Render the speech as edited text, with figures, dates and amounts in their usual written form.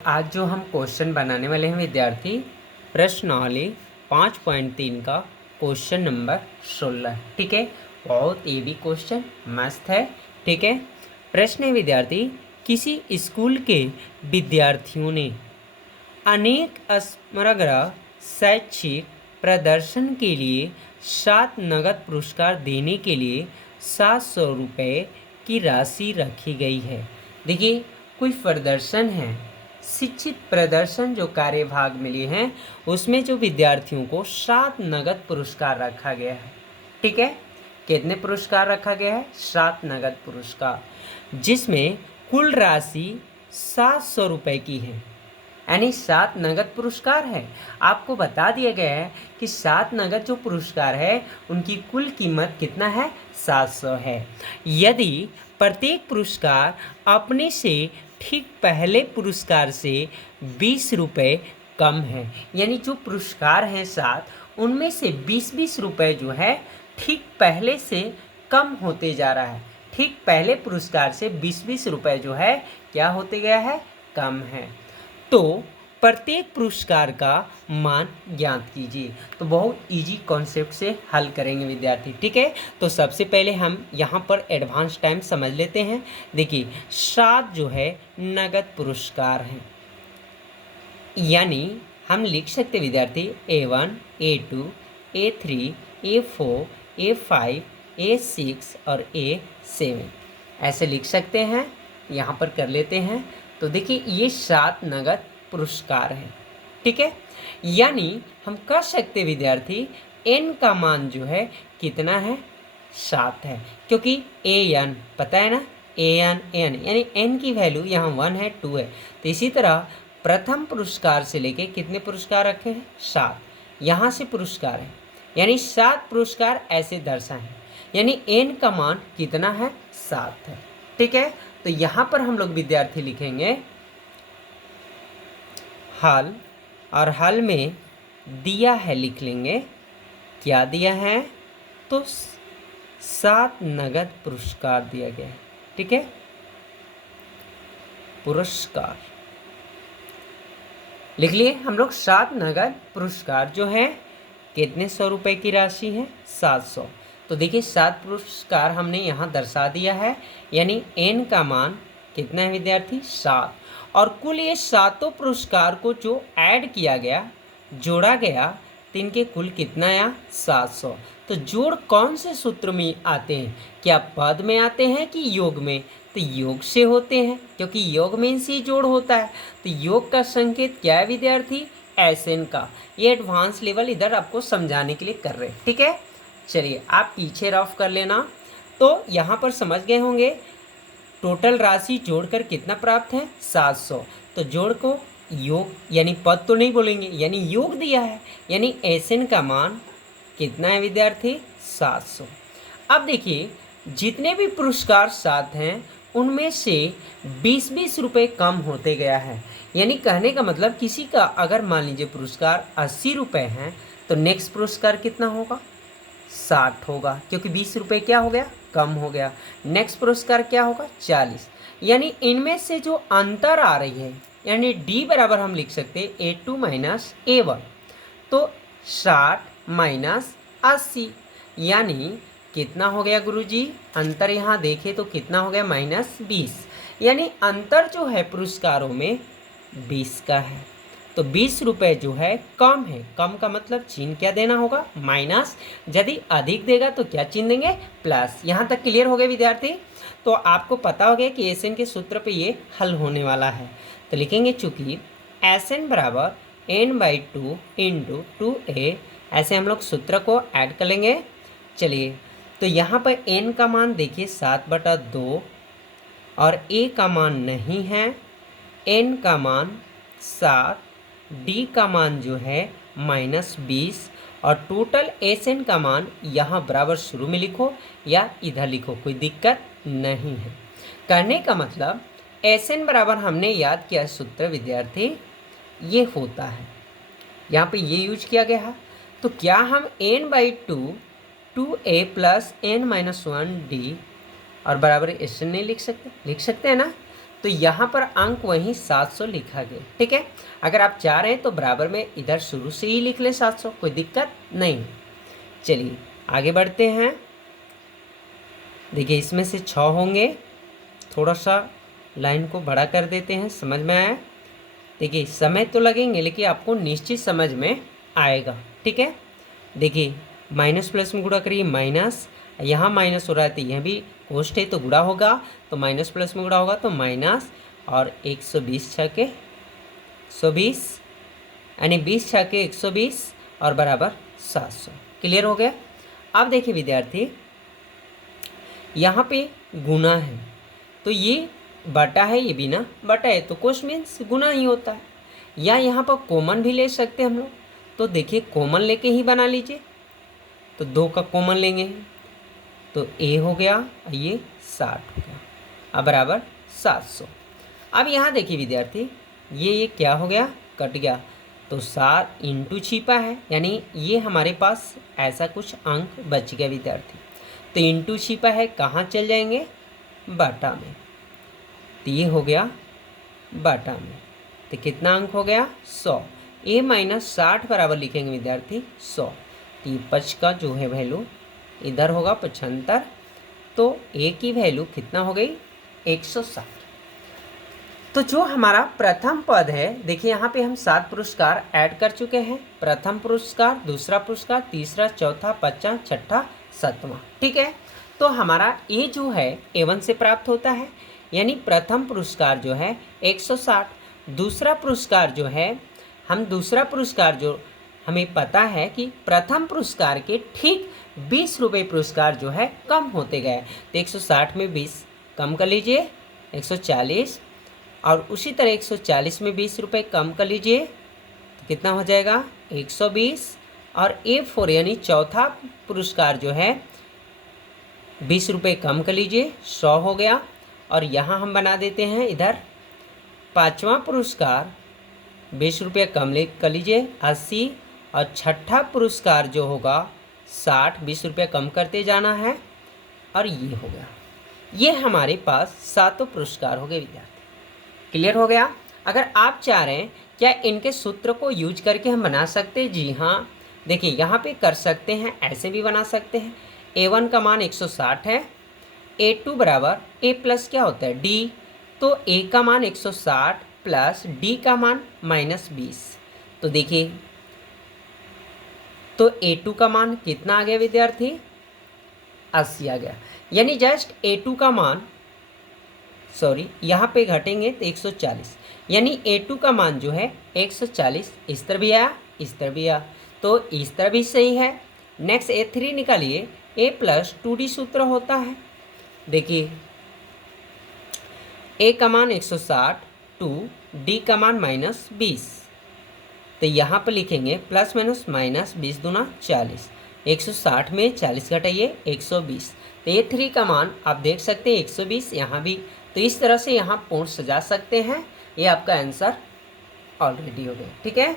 आज जो हम क्वेश्चन बनाने वाले हैं विद्यार्थी, प्रश्नावली 5.3 का क्वेश्चन नंबर 16। ठीक है, बहुत ये भी क्वेश्चन मस्त है। ठीक है, प्रश्न है विद्यार्थी, किसी स्कूल के विद्यार्थियों ने अनेक समग्र शैक्षिक प्रदर्शन के लिए 7 नगद पुरस्कार देने के लिए 700 रुपये की राशि रखी गई है। देखिए, कोई प्रदर्शन है, शिक्षित प्रदर्शन जो कार्यभाग मिले हैं उसमें जो विद्यार्थियों को 7 नगद पुरस्कार रखा गया है। ठीक है, कितने पुरस्कार रखा गया है? 7 नगद पुरस्कार, जिसमें कुल राशि 700 रुपये की है, यानी 7 नगद पुरस्कार है। आपको बता दिया गया है कि 7 नगद जो पुरस्कार है उनकी कुल कीमत कितना है? 700 है। यदि प्रत्येक पुरस्कार अपने से ठीक पहले पुरस्कार से 20 रुपये कम है, यानी जो पुरस्कार हैं 7 उनमें से 20-20 रुपये जो है ठीक पहले से कम होते जा रहा है। ठीक पहले पुरस्कार से 20-20 रुपये जो है क्या होते गया है? कम है। तो प्रत्येक पुरस्कार का मान ज्ञात कीजिए। तो बहुत इजी कॉन्सेप्ट से हल करेंगे विद्यार्थी। ठीक है, तो सबसे पहले हम यहाँ पर एडवांस टाइम समझ लेते हैं। देखिए, 7 जो है नगद पुरस्कार हैं, यानी हम लिख सकते विद्यार्थी A1, A2, A3, A4, A5, A6 और A7 ऐसे लिख सकते हैं। यहाँ पर कर लेते हैं। तो देखिए, ये 7 नगद पुरस्कार है। ठीक है, यानी हम कह सकते विद्यार्थी n का मान जो है कितना है? 7 है, क्योंकि an पता है ना, n यानी n की वैल्यू यहाँ 1 है, 2 है। तो इसी तरह प्रथम पुरस्कार से लेके कितने पुरस्कार रखे हैं? 7। यहाँ से पुरस्कार है, यानी 7 पुरस्कार ऐसे दर्शाए हैं, यानी n का मान कितना है? 7 है। ठीक है, तो यहाँ पर हम लोग विद्यार्थी लिखेंगे हल, और हल में दिया है लिख लेंगे। क्या दिया है? तो 7 नगद पुरस्कार दिया गया है। ठीक है, पुरस्कार लिख लिए हम लोग। 7 नगद पुरस्कार जो है कितने 100 रुपये की राशि है? 700। तो देखिए, 7 पुरस्कार हमने यहाँ दर्शा दिया है, यानी n का मान कितना है विद्यार्थी? 7। और कुल ये 7 पुरस्कार को जो ऐड किया गया, जोड़ा गया, तो इनके कुल कितना आया? 700। तो जोड़ कौन से सूत्र में आते हैं? क्या पद में आते हैं कि योग में? तो योग से होते हैं, क्योंकि योग में इनसे जोड़ होता है। तो योग का संकेत क्या है विद्यार्थी? Sn का। ये एडवांस लेवल इधर आपको समझाने के लिए कर रहे हैं। ठीक है, चलिए आप पीछे रफ कर लेना। तो यहाँ पर समझ गए होंगे टोटल राशि जोड़कर कितना प्राप्त है? 700। तो जोड़ को योग, यानी पद तो नहीं बोलेंगे, यानी योग दिया है, यानी Sn का मान कितना है विद्यार्थी? 700। अब देखिए, जितने भी पुरस्कार 7 हैं उनमें से 20-20 रुपये कम होते गया है। यानी कहने का मतलब, किसी का अगर मान लीजिए पुरस्कार 80 रुपये हैं तो नेक्स्ट पुरस्कार कितना होगा? 60 होगा, क्योंकि 20 रुपये क्या हो गया? कम हो गया। नेक्स्ट पुरस्कार क्या होगा? 40। यानी इनमें से जो अंतर आ रही है, यानी D बराबर हम लिख सकते हैं A2 माइनस A1। तो 60 माइनस 80, यानी कितना हो गया गुरुजी? अंतर यहाँ देखें तो कितना हो गया? -20। यानी अंतर जो है पुरस्कारों में 20 का है। तो 20 रुपये जो है कम है। कम का मतलब चिन्ह क्या देना होगा? माइनस। यदि अधिक देगा तो क्या चिन्ह देंगे? प्लस। यहाँ तक क्लियर हो गया विद्यार्थी? तो आपको पता हो गया कि Sn के सूत्र पे ये हल होने वाला है। तो लिखेंगे, चूँकि Sn बराबर n/2 इंटू 2a, ऐसे हम लोग सूत्र को ऐड कर लेंगे। चलिए, तो यहाँ पर n का मान देखिए 7/2 और a का मान नहीं है, n का मान 7, d का मान जो है -20 और टोटल Sn का मान यहाँ बराबर शुरू में लिखो या इधर लिखो, कोई दिक्कत नहीं है। करने का मतलब Sn बराबर हमने याद किया सूत्र विद्यार्थी ये होता है, यहाँ पे ये यूज किया गया है। तो क्या हम n/2 2a प्लस n-1d और बराबर Sn नहीं लिख सकते? लिख सकते हैं ना। तो यहाँ पर अंक वहीं 700 लिखा गया। ठीक है, अगर आप चाह रहे हैं तो बराबर में इधर शुरू से ही लिख ले 700, कोई दिक्कत नहीं। चलिए आगे बढ़ते हैं। देखिए इसमें से 6 होंगे, थोड़ा सा लाइन को बड़ा कर देते हैं, समझ में आया। देखिए समय तो लगेंगे लेकिन आपको निश्चित समझ में आएगा। ठीक है, देखिए माइनस प्लस में गुणा करिए, माइनस, यहाँ माइनस हो रहा है तो यह भी कोष्ट है तो गुणा होगा, तो माइनस प्लस में गुणा होगा तो माइनस, और 120 छके 120 यानी 20 छके 120 और बराबर 700। क्लियर हो गया। अब देखिए विद्यार्थी, यहाँ पे गुना है तो ये बटा है, ये भी ना बटा है तो कोष्ट मीन्स गुना ही होता है, या यहाँ पर कॉमन भी ले सकते हैं हम लोग। तो देखिए कॉमन लेके ही बना लीजिए, तो 2 का कॉमन लेंगे तो a हो गया, ये 60 हो गया, अब बराबर 700। अब यहाँ देखिए विद्यार्थी, ये क्या हो गया, कट गया, तो 7 इंटू छिपा है, यानी ये हमारे पास ऐसा कुछ अंक बच गया विद्यार्थी। तो इंटू छिपा है, कहाँ चल जाएंगे, बाटा में, तो ये हो गया बाटा में, तो कितना अंक हो गया 100। a माइनस 60 बराबर लिखेंगे विद्यार्थी 100, तो ये 5 का जो है वैल्यू इधर होगा 75, तो a की वैल्यू कितना हो गई 160। तो जो हमारा प्रथम पद है, देखिए यहाँ पे हम 7 पुरस्कार ऐड कर चुके हैं, प्रथम पुरस्कार, दूसरा पुरस्कार, तीसरा, चौथा, पांचवा, छठा, सातवां। ठीक है, तो हमारा a जो है A1 से प्राप्त होता है, यानी प्रथम पुरस्कार जो है 160, दूसरा पुरस्कार जो है, हम दूसरा पुरस्कार जो हमें पता है कि प्रथम पुरस्कार के ठीक 20 रुपये पुरस्कार जो है कम होते गए, तो 160 में 20 कम कर लीजिए 140, और उसी तरह 140 में 20 रुपये कम कर लीजिए तो कितना हो जाएगा 120, और A4 यानी चौथा पुरस्कार जो है 20 रुपये कम कर लीजिए 100 हो गया, और यहाँ हम बना देते हैं इधर पांचवा पुरस्कार 20 रुपये कम कर लीजिए 80, और छठा पुरस्कार जो होगा 60, 20 रुपये कम करते जाना है, और ये हो गया। ये हमारे पास 7 पुरस्कार हो गए विद्यार्थी। क्लियर हो गया। अगर आप चाह रहे हैं क्या इनके सूत्र को यूज करके हम बना सकते हैं, जी हाँ, देखिए यहाँ पे कर सकते हैं, ऐसे भी बना सकते हैं। A1 का मान 160 है, A2 बराबर A प्लस क्या होता है D, तो A का मान 160 प्लस D का मान -20, तो देखिए तो A2 का मान कितना आ गया विद्यार्थी 80 आ गया, यानी जस्ट A2 का मान, सॉरी यहाँ पे घटेंगे तो 140, यानी A2 का मान जो है 140, इस तरह भी आया इस तरह भी आया, तो इस तरह भी सही है। नेक्स्ट A3 निकालिए, A प्लस 2D सूत्र होता है, देखिए A का मान 160 टू D का मान -20, तो यहाँ पर लिखेंगे प्लस माइनस -20 दूना 40, 160 में 40 घटाइए 120, तो A3 का मान आप देख सकते हैं 120, यहाँ भी, तो इस तरह से यहाँ पूर्ण सजा सकते हैं। ये आपका आंसर ऑलरेडी हो गया। ठीक है।